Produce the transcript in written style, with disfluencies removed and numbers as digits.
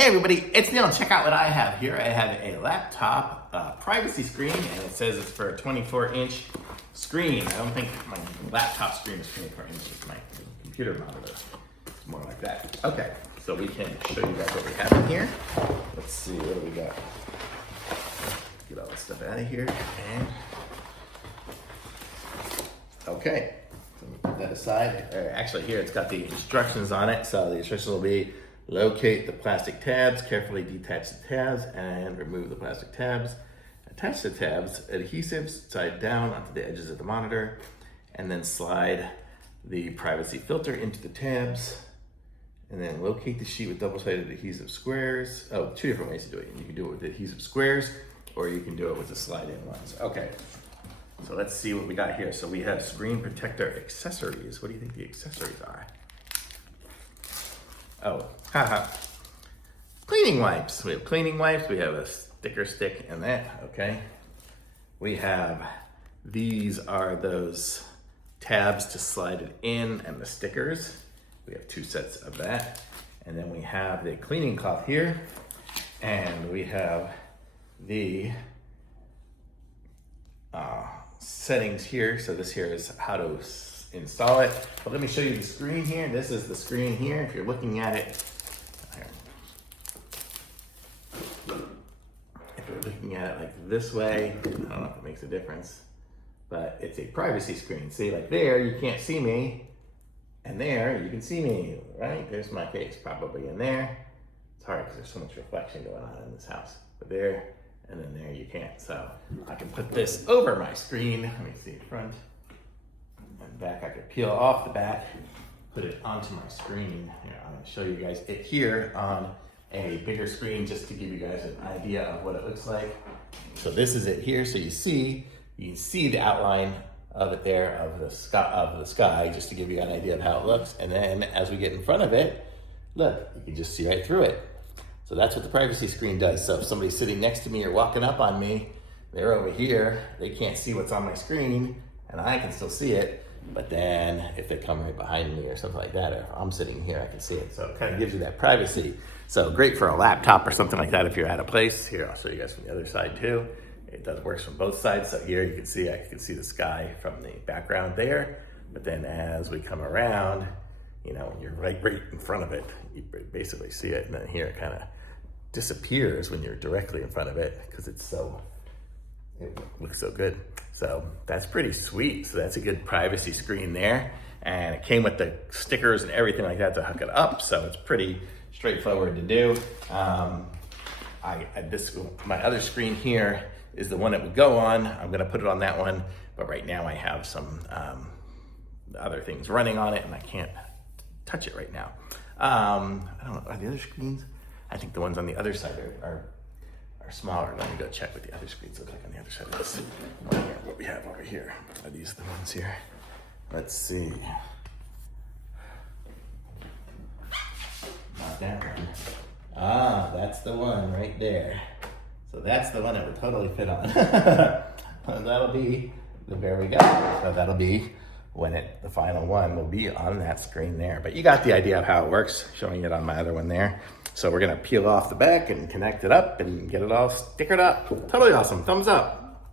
Hey everybody, it's Neil. Check out what I have here. I have a laptop privacy screen, and it says it's for a 24-inch screen. I don't think my laptop screen is 24 inches. My computer monitor is more like that. Okay, so we can show you guys what we have in here. Let's see, what do we got? Get all this stuff out of here. And okay, so we put that aside. Actually, here it's got the instructions on it. So the instructions will be: locate the plastic tabs, carefully detach the tabs, and remove the plastic tabs. Attach the tabs, adhesives side down onto the edges of the monitor, and then slide the privacy filter into the tabs. And then locate the sheet with double-sided adhesive squares. Oh, two different ways to do it. You can do it with adhesive squares, or you can do it with the slide-in ones. Okay, so let's see what we got here. So we have screen protector accessories. What do you think the accessories are? Oh, haha. Cleaning wipes. We have cleaning wipes. We have a sticker stick in that, okay? We have, these are those tabs to slide it in, and the stickers. We have two sets of that. And then we have the cleaning cloth here, and we have the settings here. So this here is how to install it. But let me show you the screen here. This is the screen here. If you're looking at it, if you're looking at it like this way, I don't know if it makes a difference, but it's a privacy screen. See, like there, you can't see me, and there, you can see me, right? There's my face probably in there. It's hard because there's so much reflection going on in this house. But there, and then there you can't. So I can put this over my screen. Let me see front and back. I could peel off the back, put it onto my screen. Here, I'm gonna show you guys it here on a bigger screen just to give you guys an idea of what it looks like. So this is it here. So you can see the outline of it there, of the sky, just to give you an idea of how it looks. And then as we get in front of it, look, you can just see right through it. So that's what the privacy screen does. So if somebody's sitting next to me or walking up on me, they're over here, they can't see what's on my screen, and I can still see it. But then if they come right behind me or something like that, if I'm sitting here, I can see it. So it kind of gives you that privacy. So great for a laptop or something like that if you're at a place. Here, I'll show you guys from the other side too. It works from both sides. So here you can see, I can see the sky from the background there. But then as we come around, you know, when you're right in front of it, you basically see it. And then here it kind of disappears when you're directly in front of it because it looks so good. So that's pretty sweet. So that's a good privacy screen there. And it came with the stickers and everything like that to hook it up. So it's pretty straightforward to do. My other screen here is the one that would go on. I'm gonna put it on that one, but right now I have some other things running on it and I can't touch it right now. I don't know, are the other screens? I think the ones on the other side are smaller. Let me go check what the other screens look like on the other side of this one here. What we have over here. Are these the ones here? Let's see. Not that one. Ah, that's the one right there. So that's the one that would totally fit on. And that'll be, there we go. So that'll be when the final one will be on that screen there. But you got the idea of how it works, showing it on my other one there. So we're gonna peel off the back and connect it up and get it all stickered up. Totally awesome, thumbs up.